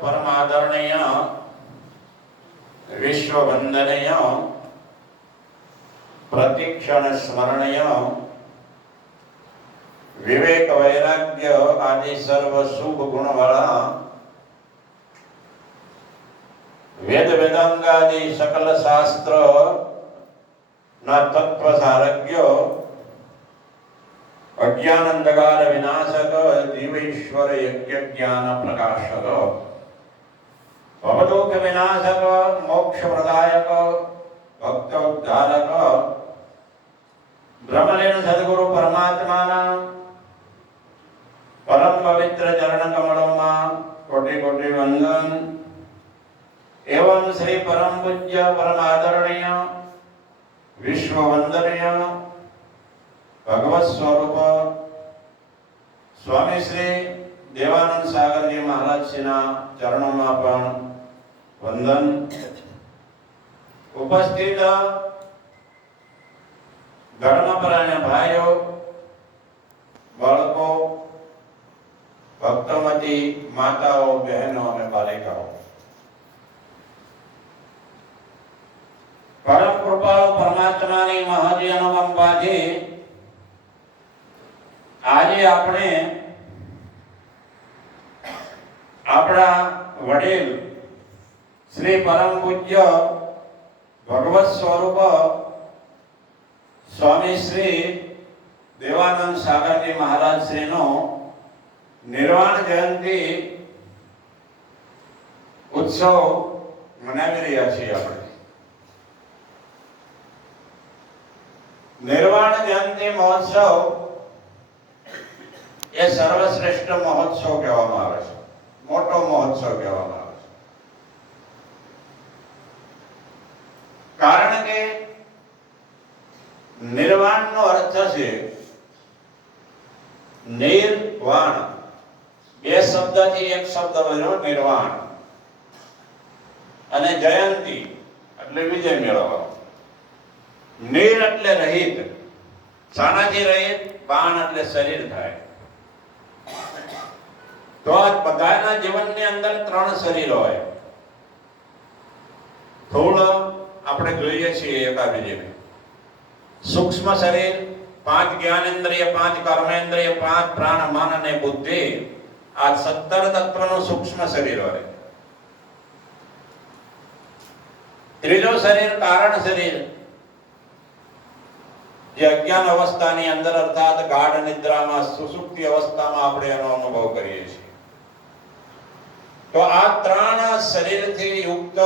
પરમાદરણીય વિશ્વવંદનીય પ્રતિક્ષણ સ્મરણીય વિવેક વૈરાગ્ય આદિ સર્વ શુભ ગુણવાળા વેદ વેદાંગાદિ સકલ શાસ્ત્ર ના તત્વ સારજ્ય અજ્ઞાન અંધકાર વિનાશક જીવેશ્વર યજ્ઞ જ્ઞાન પ્રકાશક ભવદોખ વિનાશક મોક્ષ પ્રદાયક ભક્ત ઉદ્ધારક બ્રહ્મલીન સદગુરુ પરમાત્માના પરમ પવિત્ર ચરણ કમળોમાં કોટી કોટી વંદન એવં શ્રી પરમ પૂજ્ય પરમ આદરણીય વિશ્વ વંદનીય ભગવત સ્વરૂપ સ્વામી શ્રી દેવાનંદ સાગરજી મહારાજશ્રીના ચરણોમાં પણ વંદન. ઉપસ્થિત ધર્મપરાયણ ભાઈઓ, બાળકો, ભક્તમતી, માતાઓ, બહેનો અને બાલિકાઓ. પરમ કૃપાળુ પરમાત્માની મહાજી અનુકંપાથી આજે આપણે આપણા વડીલ શ્રી પરમ પૂજ્ય ભગવત સ્વરૂપ સ્વામી શ્રી દેવાનંદ સાગરજી મહારાજ શ્રીનો નિર્વાણ જયંતિ ઉત્સવ મનાવી રહ્યા છીએ આપણે. નિર્વાણ જયંતિ મહોત્સવ એ સર્વશ્રેષ્ઠ મહોત્સવ કહેવામાં આવે છે. મોટો મહોત્સવ કહેવામાં આવે છે. કારણ કે નિર્વાણનો અર્થ છે નિર્વાણ. બે શબ્દથી એક શબ્દ બન્યો નિર્વાણ. અને જયંતી એટલે વિજય મેળવવાનો. નિર એટલે રહિત. શાનાથી રહિત, બાણ એટલે શરીર થાય. તો બધાના જીવનની અંદર ત્રણ શરીર હોય. સ્થૂળ આપણે જોઈએ છીએ એકાબીજીને. સૂક્ષ્મ શરીર, પાંચ જ્ઞાનેન્દ્રિય, પાંચ કર્મેન્દ્રિય, પાંચ પ્રાણ, મન અને બુદ્ધિ, આ સત્તર તત્વનું સૂક્ષ્મ શરીર હોય ત્રીજો શરીર કારણ શરીર. જે અજ્ઞાન અવસ્થાની અંદર અર્થાત ગાઢ નિદ્રામાં, સુસુપ્તિ અવસ્થામાં આપણે એનો અનુભવ કરીએ છીએ. તો આ ત્રણ શરીરથી યુક્ત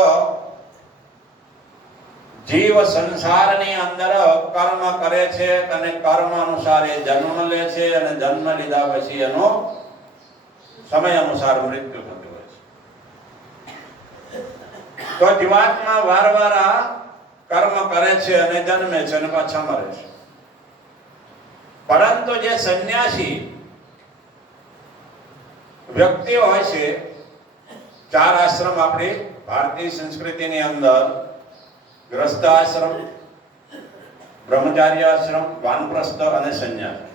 જીવ સંસારની અંદર કર્મ કરે છે અને કર્મ અનુસાર એ જન્મ લે છે અને જન્મ લીધા પછી એનો સમય અનુસાર મૃત્યુ થતું હોય છે. તો જીવાત્મા વારવાર આ કર્મ કરે છે અને જન્મે છે અને પાછા મરે છે. પરંતુ જે સંન્યાસી વ્યક્તિ હોય છે, ચાર આશ્રમ આપણી ભારતીય સંસ્કૃતિની અંદર ગ્રસ્ત આશ્રમ બ્રહ્મચાર્ય આશ્રમ વાનપ્રસ્થ અને સંન્યાસ.